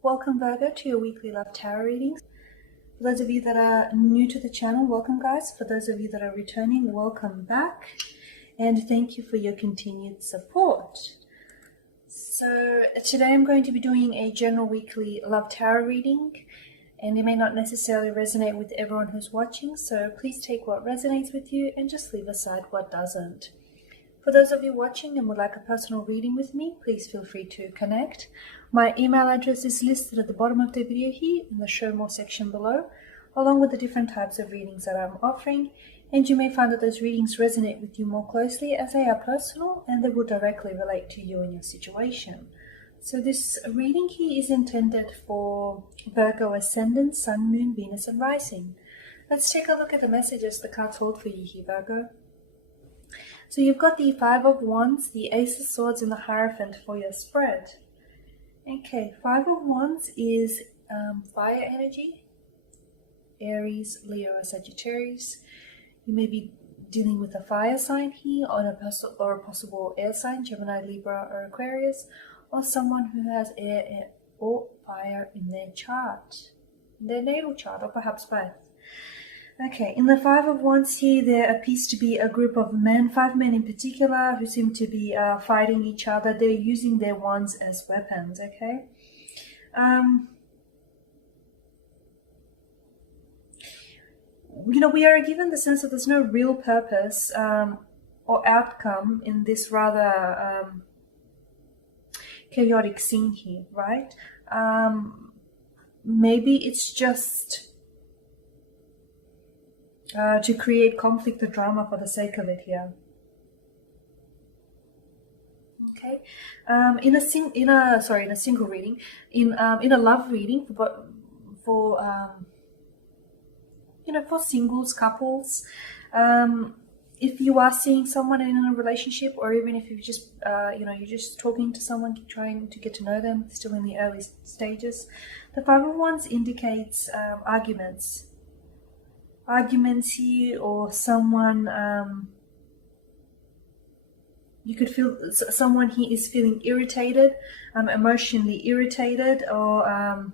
Welcome Virgo to your weekly love tarot readings. For those of you that are new to the channel, welcome guys. For those of you that are returning, welcome back. And thank you for your continued support. So today I'm going to be doing a general weekly love tarot reading. And it may not necessarily resonate with everyone who's watching. So please take what resonates with you and just leave aside what doesn't. For those of you watching and would like a personal reading with me, please feel free to connect. My email address is listed at the bottom of the video here in the show more section below, along with the different types of readings that I'm offering. And you may find that those readings resonate with you more closely as they are personal and they will directly relate to you and your situation. So this reading here is intended for Virgo Ascendant, Sun, Moon, Venus and Rising. Let's take a look at the messages the cards hold for you here, Virgo. So you've got the Five of Wands, the Ace of Swords, and the Hierophant for your spread. Okay, Five of Wands is fire energy, Aries, Leo, or Sagittarius. You may be dealing with a fire sign here, or a possible air sign, Gemini, Libra, or Aquarius, or someone who has air or fire in their chart, in their natal chart, or perhaps both. Okay, in the Five of Wands here, there appears to be a group of men, 5 men in particular, who seem to be fighting each other. They're using their wands as weapons, okay? We are given the sense that there's no real purpose or outcome in this rather chaotic scene here, right? Maybe it's just to create conflict or drama for the sake of it here. Okay, in a single reading, in a love reading for singles, couples, if you are seeing someone in a relationship, or even if you're just you're just talking to someone, trying to get to know them, still in the early stages, the Five of Wands indicates arguments here, or someone you could feel someone here is feeling irritated, emotionally irritated, or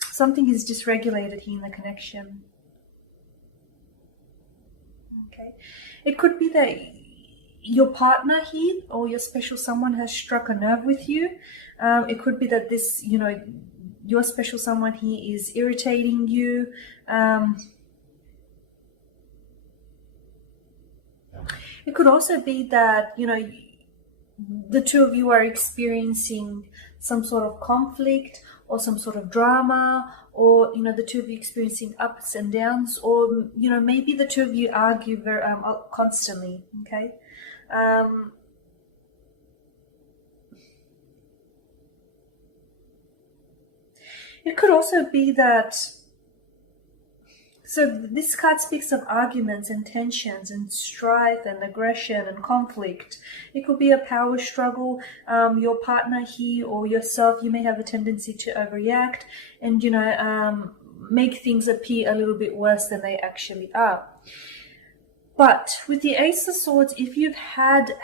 something is dysregulated here in the connection. Okay, it could be that your partner here or your special someone has struck a nerve with you. It could be that this, your special someone here is irritating you. It could also be that, the two of you are experiencing some sort of conflict or some sort of drama, or, the two of you experiencing ups and downs, or, maybe the two of you argue very constantly, okay? It could also be that, so this card speaks of arguments and tensions and strife and aggression and conflict. It could be a power struggle. Your partner here or yourself, you may have a tendency to overreact and, make things appear a little bit worse than they actually are. But with the Ace of Swords, if you've had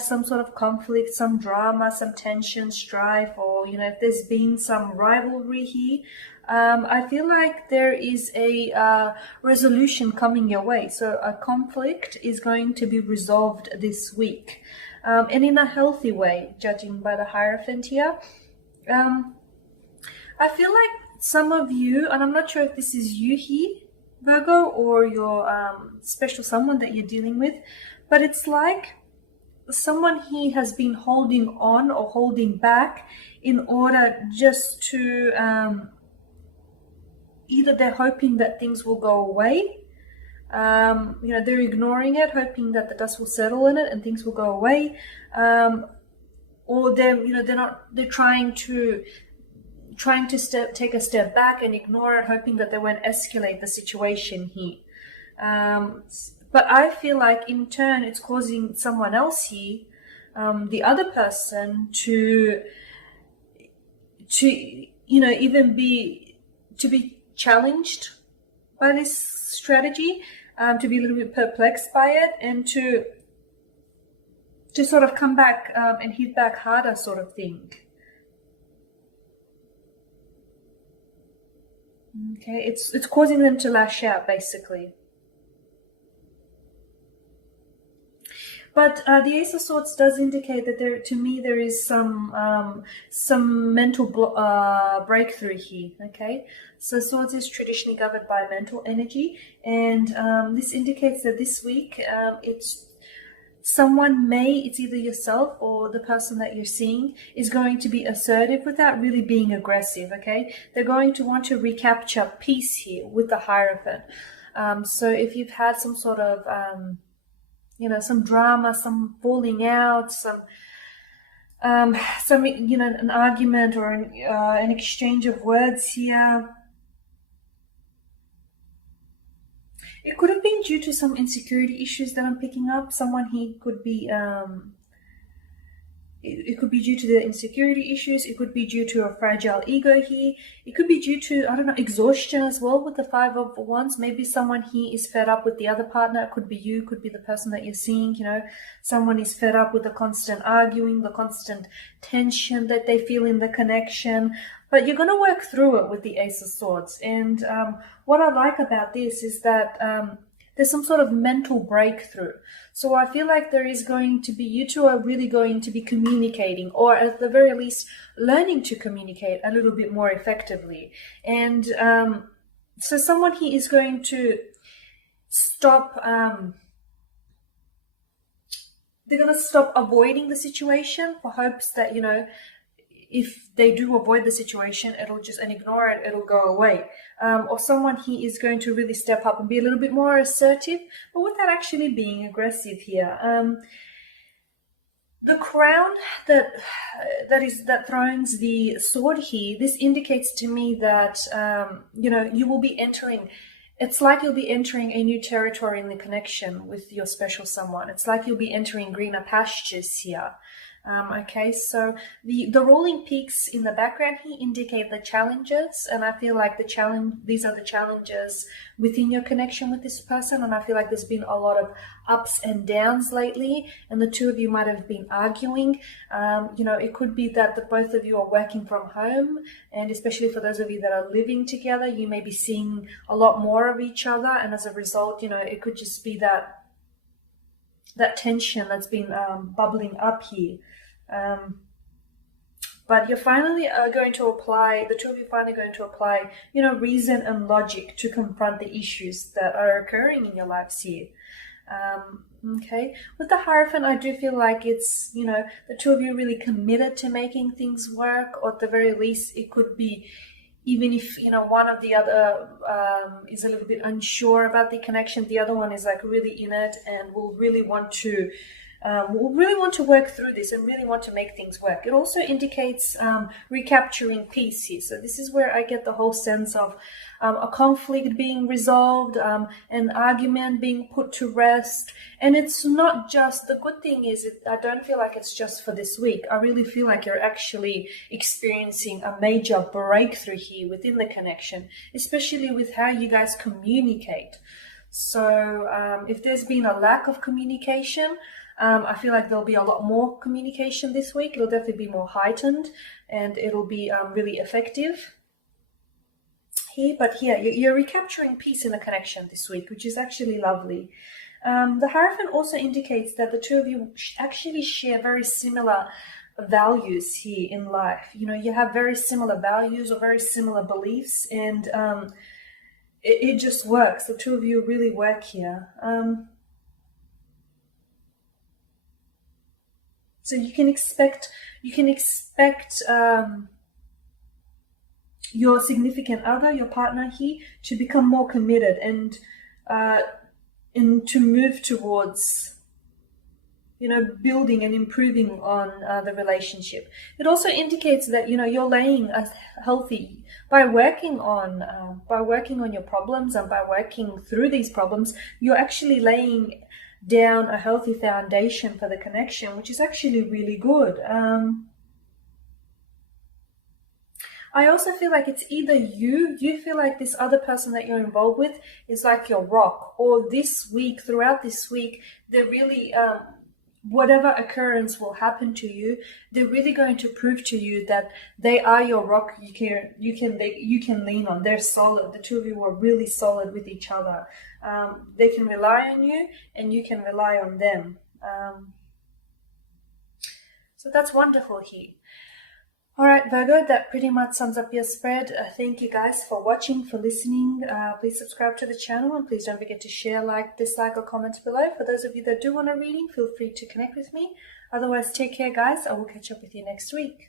some sort of conflict, some drama, some tension, strife, or, if there's been some rivalry here, I feel like there is a resolution coming your way. So a conflict is going to be resolved this week, and in a healthy way, judging by the Hierophant here. I feel like some of you, and I'm not sure if this is you here, Virgo, or your special someone that you're dealing with, but it's like someone here has been holding on or holding back in order just to either they're hoping that things will go away, they're ignoring it, hoping that the dust will settle in it and things will go away, or they're trying to take a step back and ignore it, hoping that they won't escalate the situation here. But I feel like in turn it's causing someone else here, the other person, to even be challenged by this strategy, to be a little bit perplexed by it, and to sort of come back and hit back harder, sort of thing. Okay, it's causing them to lash out, basically. But the Ace of Swords does indicate that to me, there is some mental breakthrough here. Okay, so Swords is traditionally governed by mental energy, and this indicates that this week it's either yourself or the person that you're seeing is going to be assertive without really being aggressive. Okay, they're going to want to recapture peace here with the Hierophant. So if you've had some sort of some drama, some falling out, some an argument or an exchange of words here. It could have been due to some insecurity issues that I'm picking up. Someone here could be it could be due to the insecurity issues. It could be due to a fragile ego here. It could be due to, I don't know, exhaustion as well with the Five of Wands. Maybe someone here is fed up with the other partner. It could be you, could be the person that you're seeing, someone is fed up with the constant arguing, the constant tension that they feel in the connection. But you're going to work through it with the Ace of Swords. And what I like about this is that there's some sort of mental breakthrough. So I feel like there is going to be, you two are really going to be communicating, or at the very least, learning to communicate a little bit more effectively. And so someone here is going to stop, they're going to stop avoiding the situation for hopes that, if they do avoid the situation, and ignore it, it'll go away. Or someone here is going to really step up and be a little bit more assertive, but without actually being aggressive here. The crown that thrones the sword here, this indicates to me that, you will be entering, it's like you'll be entering a new territory in the connection with your special someone. It's like you'll be entering greener pastures here. Okay, so the rolling peaks in the background here indicate the challenges, and I feel like these are the challenges within your connection with this person, and I feel like there's been a lot of ups and downs lately, and the two of you might have been arguing. It could be that the both of you are working from home, and especially for those of you that are living together, you may be seeing a lot more of each other, and as a result, it could just be that tension that's been bubbling up here. But you're finally going to apply, the two of you finally going to apply, reason and logic to confront the issues that are occurring in your lives here. Okay, with the Hierophant, I do feel like it's, the two of you really committed to making things work, or at the very least, it could be, even if, one of the other is a little bit unsure about the connection, the other one is like really in it and will really want to work through this and really want to make things work. It also indicates recapturing peace here. So this is where I get the whole sense of a conflict being resolved, an argument being put to rest. And it's not just, the good thing is, I don't feel like it's just for this week. I really feel like you're actually experiencing a major breakthrough here within the connection, especially with how you guys communicate. So if there's been a lack of communication, I feel like there'll be a lot more communication this week. It'll definitely be more heightened, and it'll be really effective here. But here, you're recapturing peace in the connection this week, which is actually lovely. The Hierophant also indicates that the two of you actually share very similar values here in life. You have very similar values or very similar beliefs, and it just works. The two of you really work here. So you can expect your significant other, your partner here, to become more committed and to move towards, building and improving on the relationship. It also indicates that you're laying a healthy, by working on your problems and by working through these problems, you're actually laying down a healthy foundation for the connection, which is actually really good. I also feel like it's either you feel like this other person that you're involved with is like your rock, or throughout this week, they're really, whatever occurrence will happen to you, they're really going to prove to you that they are your rock. You can lean on. They're solid. The two of you are really solid with each other. They can rely on you, and you can rely on them. So that's wonderful here. All right, Virgo, that pretty much sums up your spread. Thank you guys for watching, for listening. Please subscribe to the channel, and please don't forget to share, like, dislike, or comment below. For those of you that do want a reading, feel free to connect with me. Otherwise, take care, guys. I will catch up with you next week.